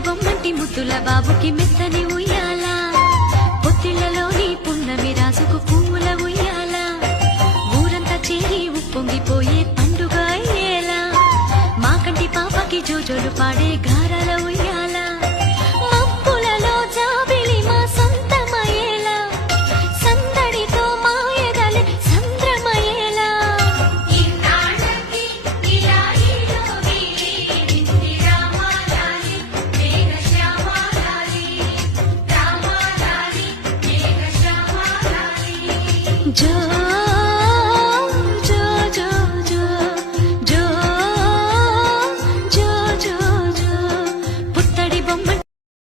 బొమ్మంటి ముద్దుల బాబుకి మెత్తని ఉయ్యాల పొత్తిళ్లలోని పున్నమి రాసుకు పువ్వుల ఉయ్యాల ఊరంతా చేరి ఉప్పొంగిపోయే పండుగ అయ్యేలా మా కంటి పాపకి జోజోలు పాడే గారాల ఉయ్యాల